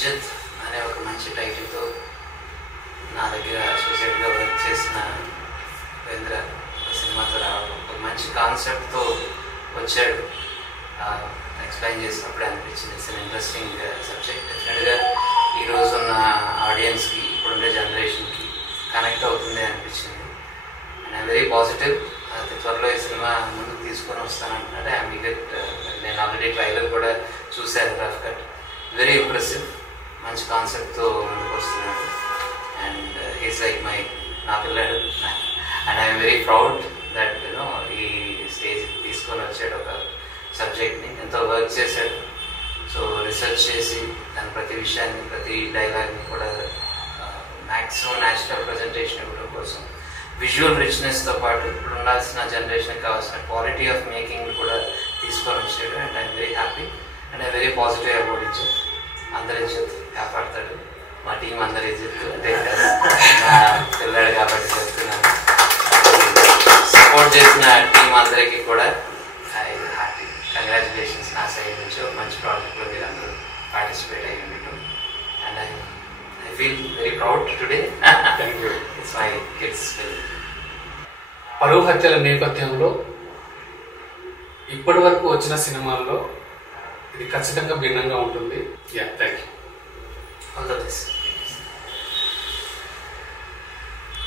ఇజ్జత్ అనే ఒక మంచి టైటిల్తో నా దగ్గర అసోసియేట్గా వర్క్ చేసిన ఉపేంద్ర సినిమాతో రావడం ఒక మంచి కాన్సెప్ట్తో వచ్చాడు. ఎక్స్ప్లెయిన్ చేసినప్పుడు అనిపించింది ఇట్స్ అన్ ఇంట్రెస్టింగ్ సబ్జెక్ట్. డెఫినెట్గా ఈరోజు ఉన్న ఆడియన్స్కి, ఇప్పుడుండే జనరేషన్కి కనెక్ట్ అవుతుంది అనిపించింది. And I'm very positive. త్వరలో ఈ సినిమా ముందుకు తీసుకొని వస్తానంటున్నాడు. I'm eager. నేను ఆల్రెడీ ట్రైలర్ కూడా చూశాను, రఫ్ కట్. Very impressive. మంచి కాన్సెప్ట్తో ముందుకు వస్తున్నాడు. అండ్ హీస్ లైక్ నా పిల్లాడు. And I'm very proud that you know ఈ స్టేజ్ తీసుకొని వచ్చాడు. ఒక సబ్జెక్ట్ని ఎంతో వర్క్ చేశాడు. సో రీసెర్చ్ చేసి దాని ప్రతి విషయాన్ని, ప్రతి డైలాగ్ని కూడా మ్యాక్సిమం న్యాచురల్ ప్రజెంటేషన్ ఇవ్వడం కోసం విజువల్ రిచ్నెస్తో పాటు ఇప్పుడు ఉండాల్సిన జనరేషన్కి కావాల్సిన క్వాలిటీ ఆఫ్ మేకింగ్ కూడా తీసుకొని వచ్చాడు. And I'm very happy and I very positive about ఇజ్జత్. అందరి ఇజ్జత్ కాపాడతాడు. మా టీం అందరి ఇజ్జత్ అంటే నా పిల్లాడు కాబట్టి చెప్తున్నాను. సపోర్ట్ చేసిన టీం అందరికీ కూడా ఐ హ్యాపీ. కంగ్రాచులేషన్స్ నా సైడ్ నుంచి. ఒక మంచి ప్రాజెక్ట్లో మీరు అందరూ పార్టిసిపేట్ అయ్యి ఉండటం. And I feel very proud today. It's my kids film. పరువు హత్యల నేపథ్యంలో ఇప్పటి వరకు వచ్చిన సినిమాల్లో ఇది ఖచ్చితంగా భిన్నంగా ఉంటుంది. Thank you. All the best.